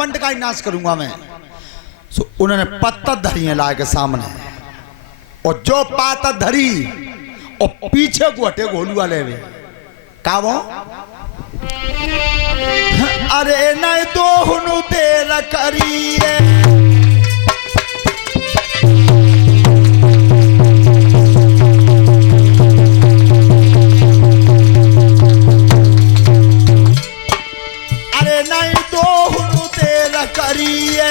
घमंड का ही नाश करूंगा मैं। सो उन्होंने पत्थर धरी है ला के सामने, और जो पाता धरी और पीछे को हटे गोलू वाले में का वो अरे नहीं तो हुनु देर करी रे करिए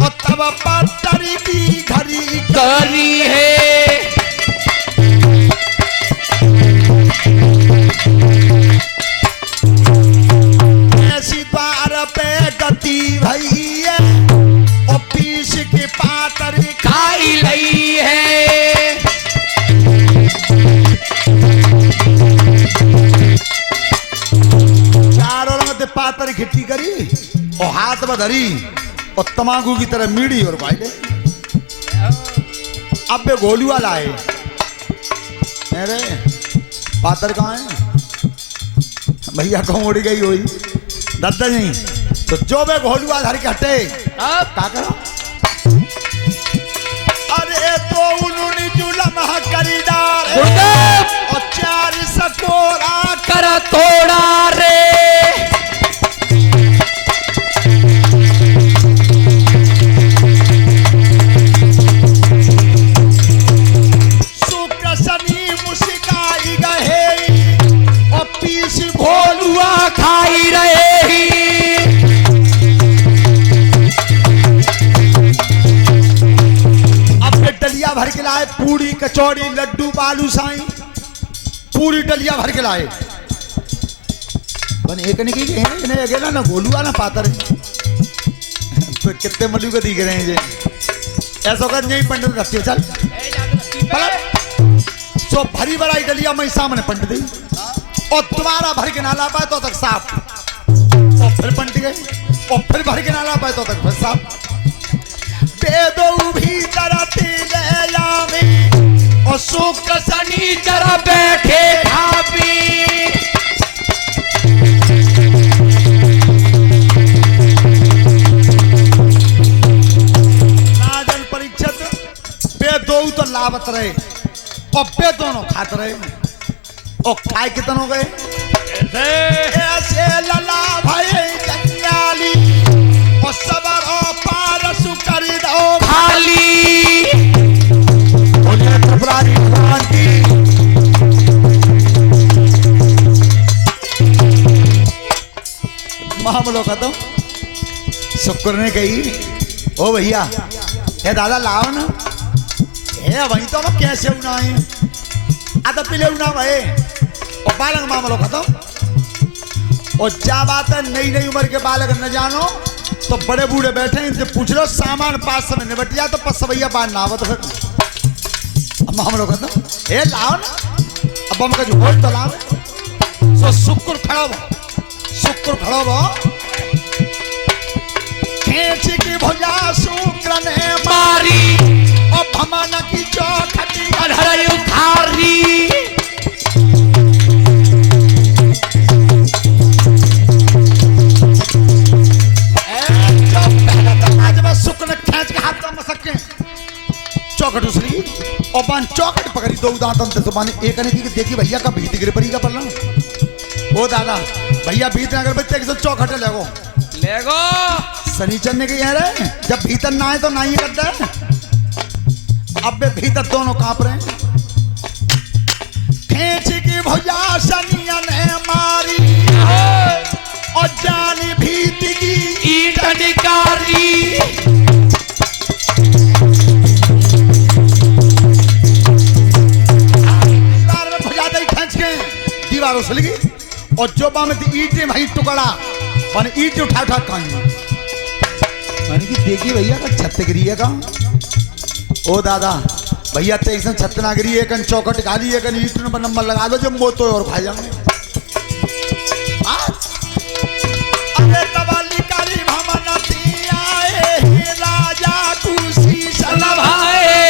और तब पत्थरी की घड़ी करी है। ऐसी द्वार पे गति भई है और पीस के पातर खाई लई है। चारों रंग ते पातर खिट्टी करी और हाथ में धरी और तमाकू की तरह मीड़ी और भाई ले अब बे गोलू वाला है। अरे पातर कहाँ है भैया, कहूँ उड़ गई हुई दद्दा नहीं तो जो बे गोलू वाला धर के हटे क्या करो। अरे तो उन्होंने जुलम करी डाल और चार सकोरा कर तोड़ा रे। खाई रहे ही अब डलिया भर के लाए पूरी कचौड़ी लड्डू बालू साई पूरी डलिया भर के लाए। बन एक नहीं की इन्हें अकेला ना गोलुआ ना पातर तो कितने मल्लू को दिख रहे हैं जे ऐसा कर नहीं पंडित रखते चल सो भरी भराई डलिया मैं सामने पंडित दी और तुम्हारा भर के नाला पाए तो तक साफ और फिर पंट गए और फिर भर के नाला पाए तो तक फिर साफ बेदो भी तरती लैला में और सुख सनी जरा बैठे खापी। राजन परीक्षित बेदो तो लावत रहे और बे दोनों खात रहे और काय कितन हो गए ऐसे लला भाई जंगाली और सबर और पारस कर दो खाली बोलिए त्रिपुरारी भगवान की। मामलो खत्म शुक्र ने कही ओ भैया ये दादा लाओ ना ये वही तो हम कैसे उनाए आधा पिले उना भाई और बालक मामलो खत्म। और क्या बात है नई नई उम्र के बालक न जानो तो बड़े बूढ़े बैठे इनसे पूछ लो सामान पास समय निबट गया तो पसवैया बांध ना आवत फिर मामलो खत्म। ए लाओ ना अब हम का जो होल तो लाओ सो शुक्र खड़ा हो खेच की भुजा शुक्र ने मारी और भमन की चौखटी अधर उखारी। चौखट उसली और बान चौखट पकड़ी दो दांतन से बाने एक ने की देखी भैया का भीत गिर पड़ी का पल्ला ओ दादा भैया भीत अगर बच्चे के चौखट लेगो सनीचर ने कही है जब भीतर ना आए तो ना ही करता है। अब बे भीतर दोनों कांप रहे हैं खेच की भुजा सनिया ने मारी और जानी भीत की ईट निकारी। दीवार उछल गई और जो में ईटें भाई टुकड़ा मैंने ईट उठा उठा खाई मैंने कि देखी भैया का छत गिरी है का ओ दादा भैया तेईस छत ना गिरी एक चौखट खाली एक ईट नंबर लगा दो जब वो तो और खा जाओगे। अरे तवाली कारी भमनती आए राजा खुशी सलभाए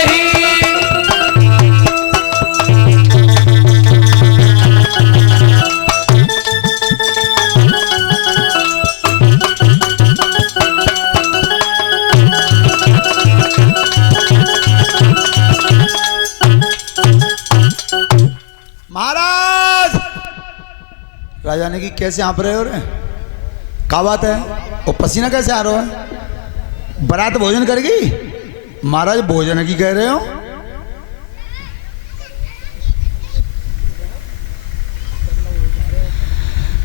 जाने की कैसे आप रहे हो रे? क्या बात है? वो पसीना कैसे आ रहा है? बारात भोजन करेगी? महाराज भोजन की कह रहे हो?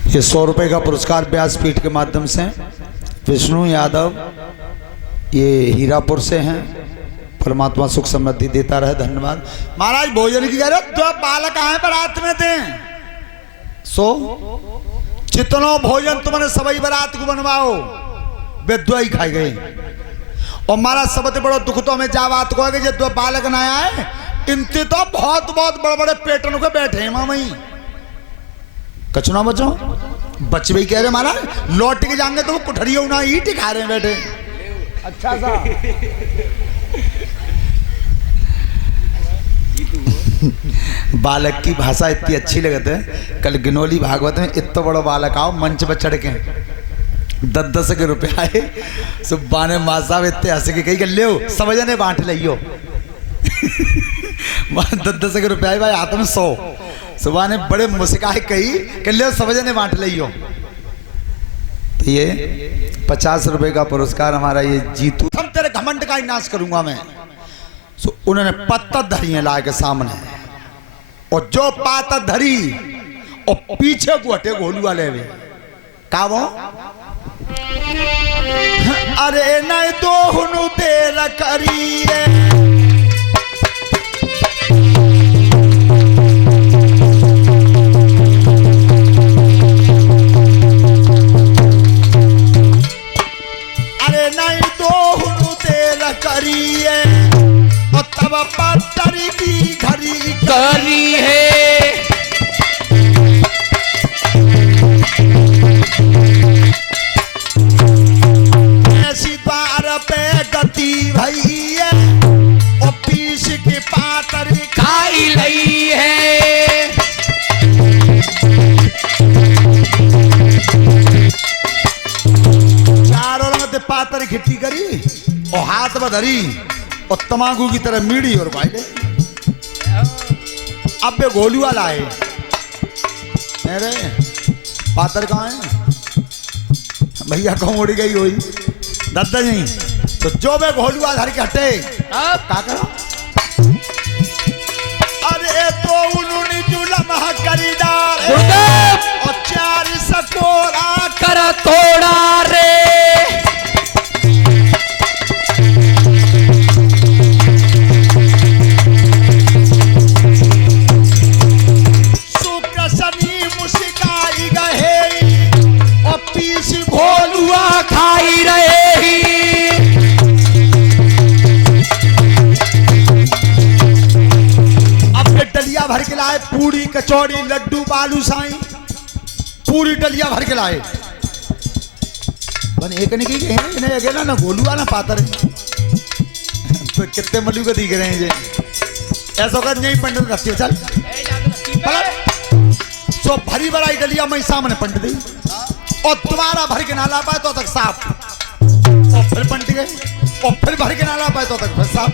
ये 100 रुपए का पुरस्कार व्यासपीठ के माध्यम से विष्णु यादव, ये हीरापुर से हैं। परमात्मा सुख समृद्धि देता रहे, धन्यवाद। महाराज भोजन की कह रहे हो? 2 बालक आए बारात में थे, सो जितनो भोजन तुमने सबई बारात को बनवाओ वे 2 ही खाए गए। और महाराज सबसे बड़ो दुख तो हमें जा बात को है कि 2 बालक ना आए, इनते तो बहुत बहुत बड़े बड़े पेटन के बैठे हैं मामई। कचना बचो बच्चे भी कह रहे महाराज लौट के जाएंगे तो वो कुठरियों ना ईट ही खा रहे हैं बैठे। अच्छा सा बालक की भाषा इतनी अच्छी लगती है। कल गिनोली भागवत में इतना बड़ा बालक आओ मंच पर चढ़ के 10-10 के रुपए आए। सुब्बा ने माँ साहब इतने हंस के कही ले सब जने बांट लियो। 10-10 के रुपए आए भाई हाथ में 100। सुबह ने बड़े मुस्काए कही कि ले सब जने बांट लियो। तो ये 50 रुपए का पुरस्कार हमारा ये जीतू। हम तेरे घमंड का ही नाश करूंगा मैं। सो उन्होंने पत्थर धरी है लाए के सामने, और जो पाता धरी और पीछे को हटे गोलू वाले हुए का वो अरे नहीं तो हुनु तेरा करिए करिए और तब पत्थर की घड़ी करी है। ऐसी द्वार पे गति भई है और पीस के पातर खाई लई है। चारों रंग पातर खिट्टी करी और हाथ में धरी और तमाकू की तरह मीड़ी और भाई ले। अब वे गोलू वाला है मेरे पातर कहाँ है भैया? कौन उड़ गई हुई दादा जी? तो जो वे गोलू वाला धर के हटे क्या करो? अरे तो उन्होंने जुलम करी डाल और 4 सकोरा कर तोड़ा रे। खाई रहे ही अब डलिया भर के लाए पूरी कचौड़ी लड्डू बालू साई पूरी डलिया भर के लाए। बन एक नहीं की इन्हें अकेला ना गोलुआ ना पातर तो कितने मलू को दिख रहे हैं ये ऐसा कर नहीं पंडित रखती चल सो भरी भराई डलिया मैं सामने पंडित दी और तुम्हारा भर के नाला पाए तो तक साफ और फिर पंट गए और फिर भर के नाला पाए तो तक फिर साफ।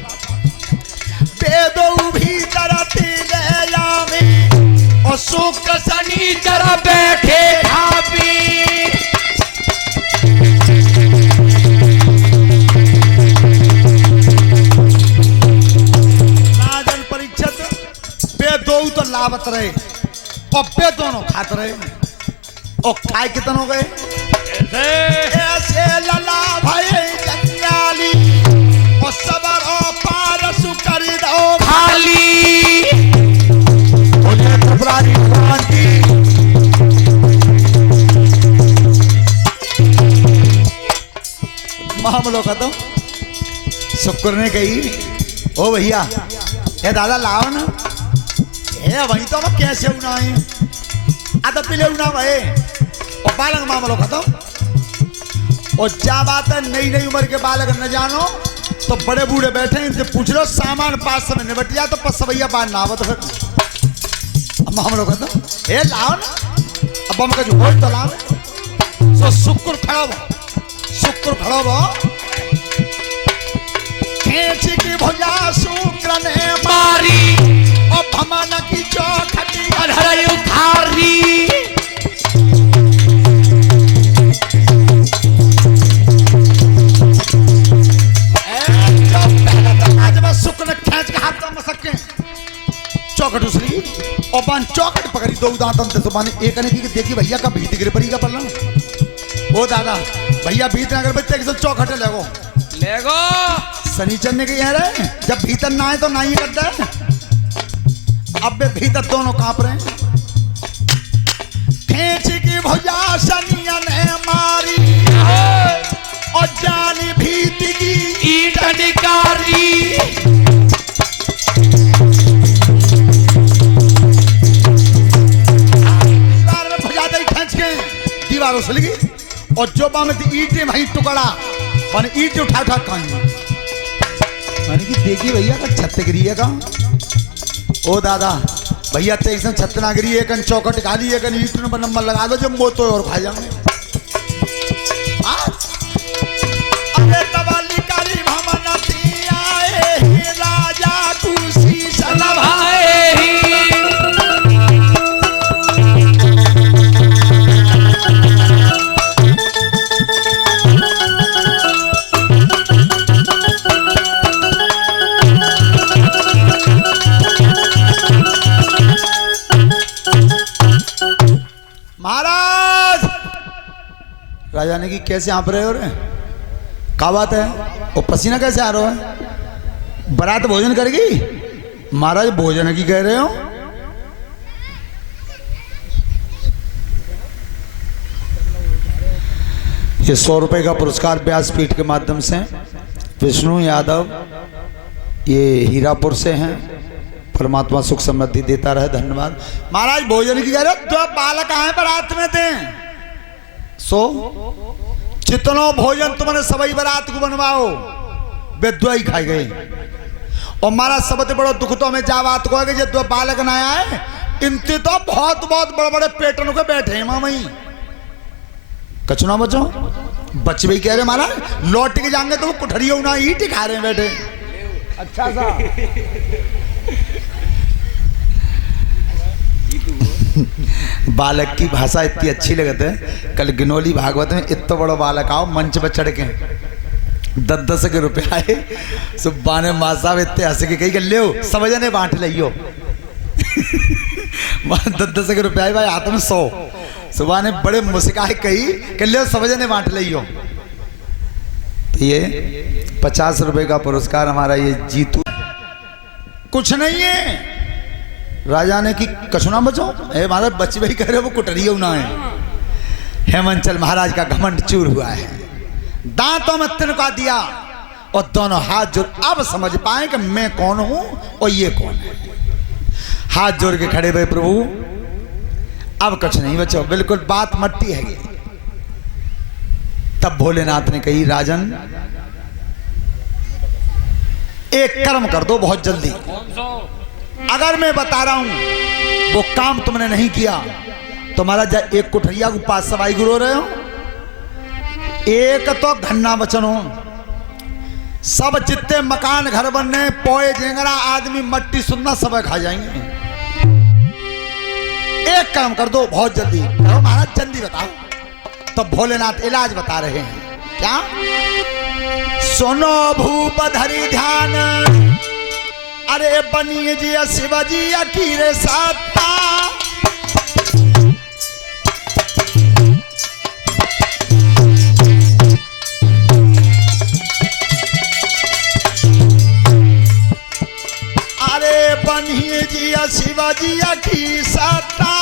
बेदो भी तरती ले में और सुख सनी जरा बैठे भाभी। राजन परीक्षित बेदो तो लावत रहे और बे दोनों खात रहे और खाए कितने हो गए ऐसे लला भाई जंगाली और सबर और पारस कर दो खाली। मामलो खत्म। शुक्र ने कही ओ भैया ये दादा लाओ ना ये वही तो हम कैसे उनाए आधा पिले उना भाई और बालक मामलो खत्म। और क्या बात है नई नई उम्र के बालक न जानो तो बड़े बूढ़े बैठे इनसे पूछ लो सामान 5 समय निबट गया तो 5 भैया बाढ़ ना आवत फिर मामलो खत्म। ए लाओ ना अब हम कह हो तो लाओ सो शुक्र खड़ा हो खेच की भुजा शुक्र ने मारी और भमन की चौखटी अधर उखारी। और बन चौकट पकड़ी दो दांतन ते सुबाने एक ने की देखी भैया का भीत गिर पड़ी का पल्ला ओ दादा भैया भीत ना कर बच्चे के चौकट लेगो सनीचर ने कही रहे जब भीतर ना आए तो ना ही करता है अब बे भीतर दोनों कांप रहे हैं खींच की भैया सनिया ने मारी और जानी भीत की ईट निकारी दीवार उछल गई और जो में ईटे भाई टुकड़ा और ईट उठा उठा खाई मैंने कि देखी भैया का छत गिरी है का ओ दादा भैया तो एक छत ना गिरी एक चौकट खाली एक ईट पर नंबर लगा दो जब मोतो और खा जाऊंगे अरे तवाली काली भमनती आए राजा खुशी सलभाए राजा ने की कैसे आप रहे हो रे क्या बात है और पसीना कैसे आ रहा है बारात भोजन करेगी महाराज भोजन की कह रहे हो ये 100 रुपए का पुरस्कार व्यासपीठ के माध्यम से विष्णु यादव ये हीरापुर से हैं परमात्मा सुख समृद्धि देता रहे धन्यवाद महाराज भोजन की कह रहे हो तो बालक आए बारात में थे सो जितनो भोजन तुमने सबई बारात को बनवाओ बेदुआई खाई गई और हमारा सबसे बड़ो दुख तो हमें जा बात को जो दो बालक ना आए इनते तो बहुत बहुत बड़े बड़े पेटन के बैठे हैं मामई कचना बचो बच्चे भी कह रहे हमारा लौट के जाएंगे तो वो कुठरियों ना ईट ही खा रहे हैं बैठे अच्छा सा बालक की भाषा इतनी अच्छी लगती है कल गिनौली भागवत में इतना बड़ा बालक आओ मंच पर चढ़ के 10-10 के रुपए आए सुबह ने माँ साहब इतने हंस के कही ले समझ ने बांट लियो 10-10 के रुपए आए भाई हाथ में 100 सुबह ने बड़े मुस्काए कही कि ले समझ ने बांट लियो तो ये 50 रुपए का पुरस्कार हमारा ये जीतू कुछ नहीं है राजा ने की कछुना बचो महाराज बच्चे भाई कह रहे वो कुटरियो ना है हेमंचल महाराज का घमंड चूर हुआ है दांतों में तिनका दिया और दोनों हाथ जोड़ अब समझ पाए कि मैं कौन हूं और ये कौन है हाथ जोड़ के खड़े भाई प्रभु अब कुछ नहीं बचो बिल्कुल बात मट्टी है ये तब भोलेनाथ ने कही राजन एक कर्म कर दो बहुत जल्दी अगर मैं बता रहा हूं वो काम तुमने नहीं किया तो महाराज एक कुठरिया को पास सवाई गुरु रहे हो एक तो घन्ना वचन हो सब जितने मकान घर बनने पोए जेंगरा आदमी मट्टी सुनना सब खा जाएंगे एक काम कर दो बहुत जल्दी करो महाराज जल्दी बताओ तो भोलेनाथ इलाज बता रहे हैं क्या सुनो भूप धरी ध्यान अरे बनिए जी शिवाजी अकीरे साता अरे बनिए जी शिवाजी अकी साता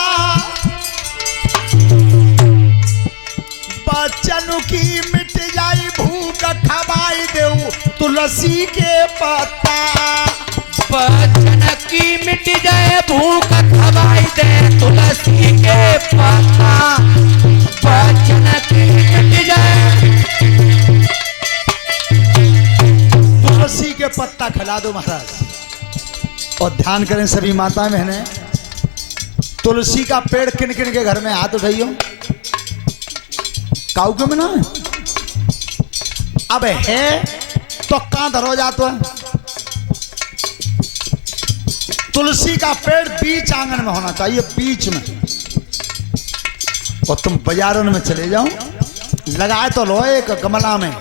बच्चन की मिट जाई भूख खवाई देऊ तुलसी के पत्ता बचन की मिट जाए भूख खवाई दे तुलसी के पत्ता बचन की मिट जाए तुलसी के पत्ता खिला दो महाराज और ध्यान करें सभी माताएं बहनें तुलसी का पेड़ किन किन के घर में हाथ उठाइयो काऊ क्यों में ना अब है तो कहां धरो जातो है तुलसी का पेड़ बीच आंगन में होना चाहिए बीच में और तुम बाजारों में चले जाओ लगाए तो लो एक गमला में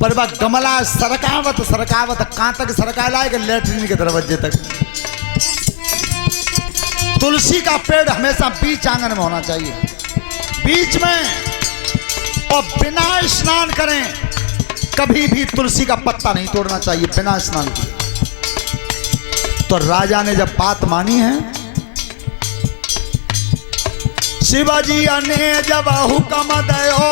पर वह गमला सरकावत सरकावत कहां तक सरका लाएगा लेटरिन के दरवाजे तक तुलसी का पेड़ हमेशा बीच आंगन में होना चाहिए, बीच में। और बिना स्नान करें कभी भी तुलसी का पत्ता नहीं तोड़ना चाहिए बिना स्नान किए। तो राजा ने जब बात मानी है, शिवाजी ने जब हुक्म दयो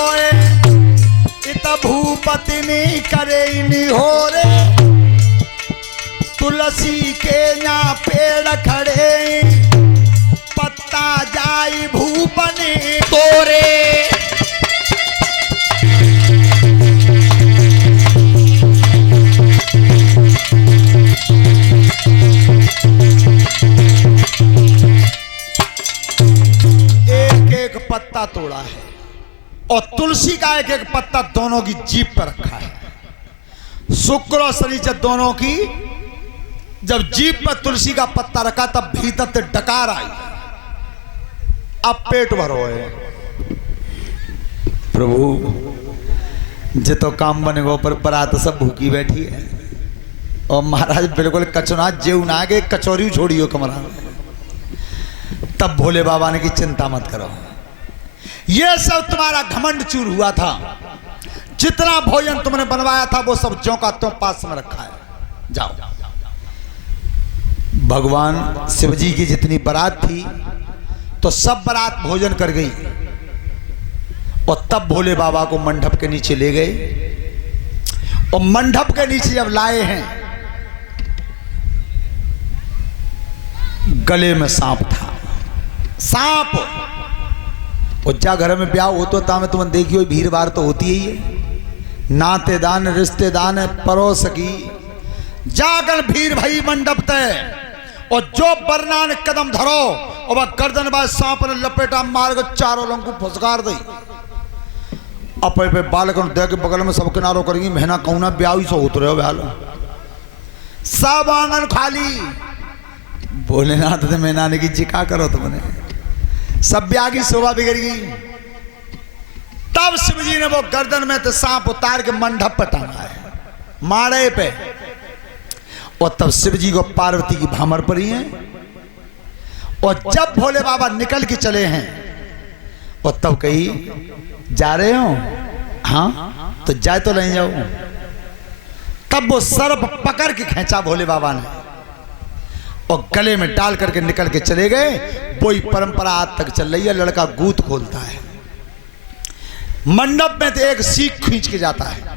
इत भूपति ने करे हो रे, तुलसी के ना पेड़ खड़े पत्ता जाई भूपने तोरे। एक एक पत्ता तोड़ा है और तुलसी का एक एक पत्ता दोनों की जीभ पर रखा है। शुक्र और शनिचर दोनों की जब जीभ पर तुलसी का पत्ता रखा तब भीतर से डकार आई, अब पेट भरो है। प्रभु जितो काम बने वो पर आ तो सब भूखी बैठी है और महाराज बिल्कुल कचना जेऊ ना के कचौरी छोड़ियो कमरा में। तब भोले बाबा ने की चिंता मत करो, ये सब तुम्हारा घमंड चूर हुआ था, जितना भोजन तुमने बनवाया था वो सब ज्यों का त्यों पास में रखा है, जाओ। भगवान शिवजी की जितनी बारात थी तो सब बारात भोजन कर गई और तब भोले बाबा को मंडप के नीचे ले गए और मंडप के नीचे जब लाए हैं गले में सांप था, सांप। और जा घर में ब्याह होता था में तुमने देखी हुई भीड़ भाड़ तो होती ही है, नातेदान रिश्तेदान परोस की जाकर भीड़ भई मंडप तय और जो बरना ने कदम धरो और वह गर्दन बाज सांप ने लपेटा मार कर चारों लोगों को फुसकार दी। अपे पे बालक दे के बगल में सब किनारों करेंगी, महीना कहूना ब्याह से उतरे हो ब्याल, सब आंगन खाली। भोलेनाथ ने मैंने ने की जिका करो तुमने, सब ब्याह की शोभा बिगड़ गई। तब शिवजी ने वो गर्दन में तो सांप उतार के मंडप पर टांगा है माड़े पे। और तब शिवजी को पार्वती की भामर पड़ी है और जब भोले बाबा निकल के चले हैं और तब कही जा रहे हो, हाँ तो जाए तो नहीं जाओ। तब वो सर्प पकड़ के खींचा भोले बाबा ने और गले में डाल करके निकल के चले गए। वही परंपरा आज तक चल रही है, लड़का गूंथ खोलता है मंडप में तो एक सीख खींच के जाता है,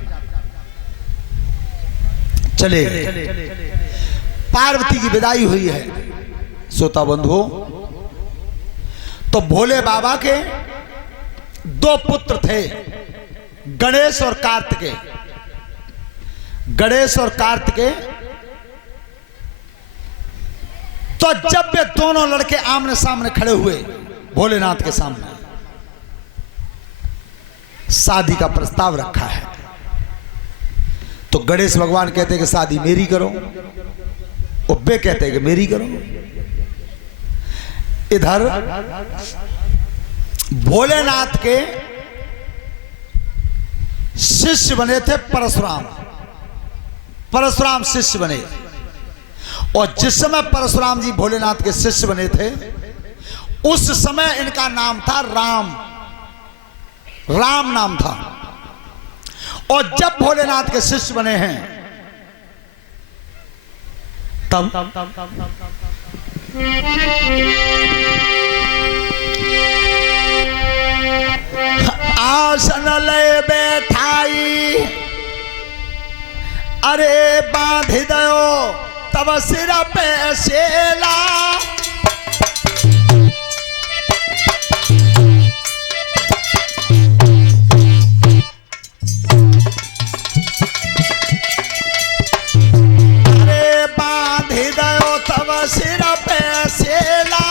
चले पार्वती की विदाई हुई है। श्रोता बंधुओं, तो भोले बाबा के दो पुत्र थे, गणेश और कार्तिकेय। गणेश और कार्तिकेय तो जब वे दोनों लड़के आमने सामने खड़े हुए भोलेनाथ के सामने, शादी का प्रस्ताव रखा है। तो गणेश भगवान कहते हैं कि शादी मेरी करो और वे कहते हैं कि मेरी करो। इधर भोलेनाथ के शिष्य बने थे परशुराम, परशुराम शिष्य बने। और जिस समय परशुराम जी भोलेनाथ के शिष्य बने थे उस समय इनका नाम था राम, राम नाम था। और जब भोलेनाथ के शिष्य बने हैं तब आसन ले बैठाई, अरे बांध दो तब सिर पे सेला। अरे बांध दो तब सिर पे सेला।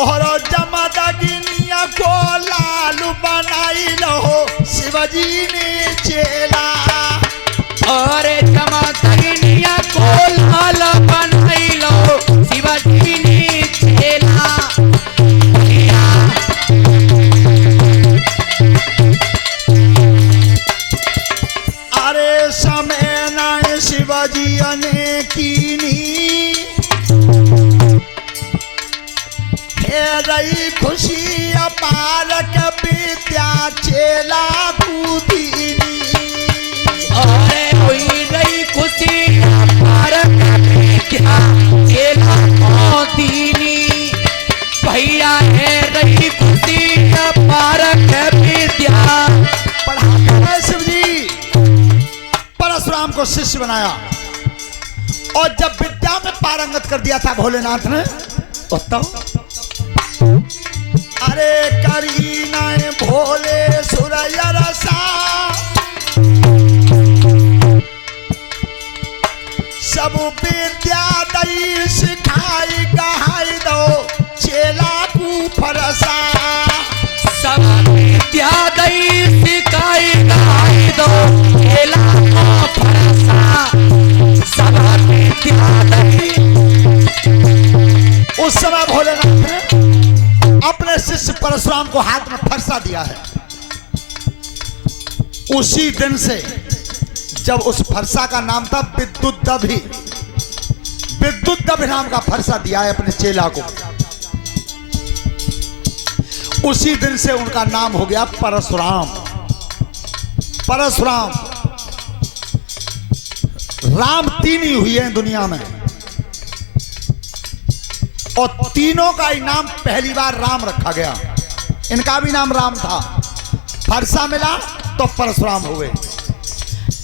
और जमदगिनिया को लालू बनाई लो शिवजी ने चेला। और जमदगिनिया को लाल बनाई लो शिवजी ने चेला। अरे समय न शिवजी ने शिष्य बनाया और जब विद्या में पारंगत कर दिया था भोलेनाथ ने, तो अरे करी नाय भोले सुरैया रसा, सब विद्या दई सिखाई कहाई दो चेला को फरसा। सब विद्या दई सिखाई कहाई दो चेला को फरसा। सब विद्या दई। उस समय भोलेनाथ ने अपने शिष्य परशुराम को हाथ में फरसा दिया है। उसी दिन से जब उस फरसा का नाम था विद्युद्दभि, विद्युद्दभि नाम का फरसा दिया है अपने चेला को। उसी दिन से उनका नाम हो गया परशुराम। परशुराम। राम तीन ही हुए हैं दुनिया में और तीनों का ही नाम पहली बार राम रखा गया। इनका भी नाम राम था, फरसा मिला तो परशुराम हुए।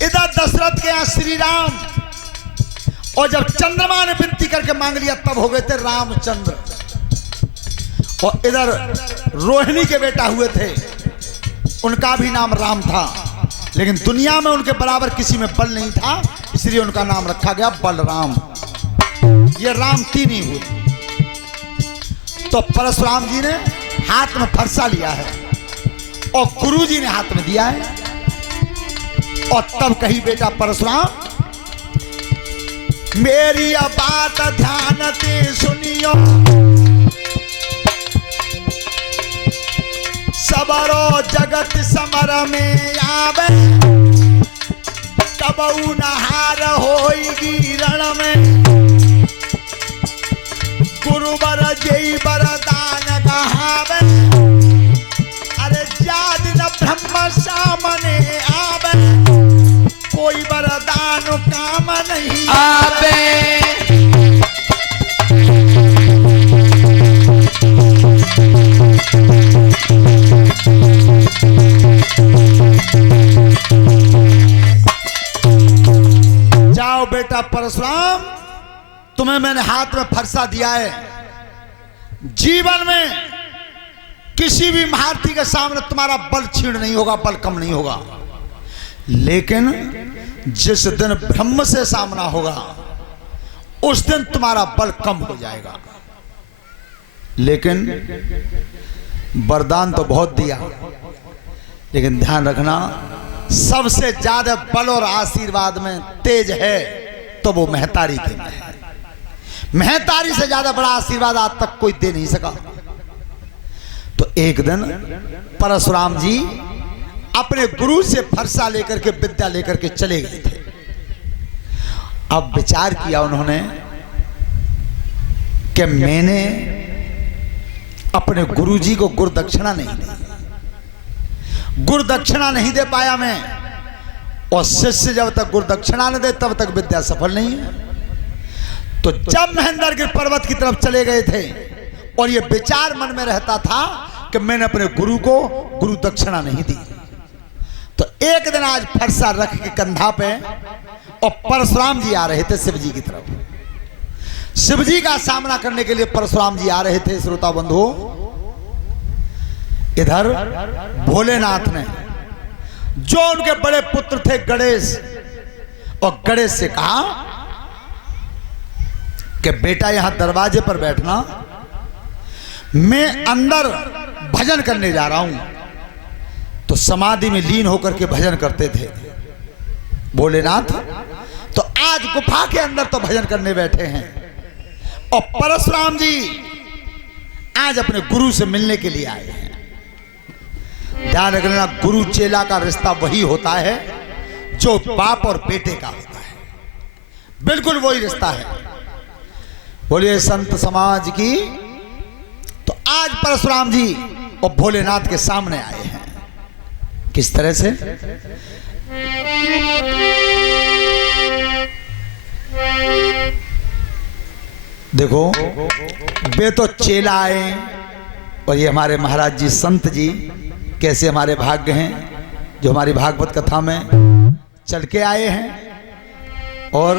इधर दशरथ के यहां श्री राम, और जब चंद्रमा ने विनती करके मांग लिया तब हो गए थे रामचंद्र। और इधर रोहिणी के बेटा हुए थे, उनका भी नाम राम था, लेकिन दुनिया में उनके बराबर किसी में बल नहीं था, इसलिए उनका नाम रखा गया बलराम। ये राम तीन ही हुए। तो परशुराम जी ने हाथ में फरसा लिया है और गुरु जी ने हाथ में दिया है, और तब कही बेटा परशुराम मेरी बात ध्यान से सुनियो, सबरो जगत समर में आवे, कबऊ नहार होई रण में, गुरुवर जय वरदान कहावे, अरे जाद न ब्रह्म सामने आवे, कोई वरदान काम नहीं आवे। जाओ बेटा परशुराम, तुम्हें मैंने हाथ में फरसा दिया है। जीवन में किसी भी महारथी के सामने तुम्हारा बल क्षीण नहीं होगा, बल कम नहीं होगा, लेकिन जिस दिन ब्रह्म से सामना होगा उस दिन तुम्हारा बल कम हो जाएगा। लेकिन वरदान तो बहुत दिया, लेकिन ध्यान रखना सबसे ज्यादा बल और आशीर्वाद में तेज है तो वो महतारी के में है। महतारी से ज्यादा बड़ा आशीर्वाद आज तक कोई दे नहीं सका। तो एक दिन परशुराम जी अपने गुरु से फरसा लेकर के विद्या लेकर के चले गए थे। अब विचार किया उन्होंने कि मैंने अपने गुरु जी को गुरु दक्षिणा नहीं दी, गुरु दक्षिणा नहीं दे पाया मैं, और शिष्य जब तक गुरु दक्षिणा न दे तब तक विद्या सफल नहीं है। तो जब महेंद्रगिरी पर्वत की तरफ चले गए थे और ये विचार मन में रहता था कि मैंने अपने गुरु को गुरु दक्षिणा नहीं दी, तो एक दिन आज फरसा रख के कंधा पे और परशुराम जी आ रहे थे शिव जी की तरफ। शिव जी का सामना करने के लिए परशुराम जी आ रहे थे। श्रोता बंधु, इधर भोलेनाथ ने जो उनके बड़े पुत्र थे गणेश, और गणेश से कहा कि बेटा यहां दरवाजे पर बैठना, मैं अंदर भजन करने जा रहा हूं। तो समाधि में लीन होकर के भजन करते थे भोलेनाथ, तो आज गुफा के अंदर तो भजन करने बैठे हैं। और परशुराम जी आज अपने गुरु से मिलने के लिए आए हैं। ध्यान रखना, गुरु चेला का रिश्ता वही होता है जो बाप और बेटे का होता है, बिल्कुल वही रिश्ता है। बोलिए संत समाज की। तो आज परशुराम जी और भोलेनाथ के सामने आए हैं। किस तरह से? देखो, वे तो चेला आए और ये हमारे महाराज जी संत जी कैसे हमारे भाग्य हैं जो हमारी भागवत कथा में चल के आए हैं। और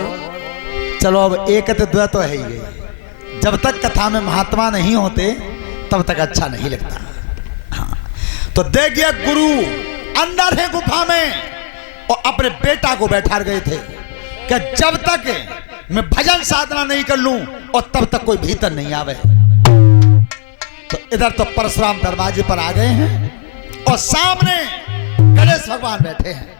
चलो अब एक द्वय तो है ही है। जब तक कथा में महात्मा नहीं होते तब तक अच्छा नहीं लगता। हाँ। तो देखिए गुरु अंदर है गुफा में और अपने बेटा को बैठा गए थे कि जब तक मैं भजन साधना नहीं कर लूं और तब तक कोई भीतर नहीं आवे। तो इधर तो परशुराम दरवाजे पर आ गए हैं और सामने गणेश भगवान बैठे हैं।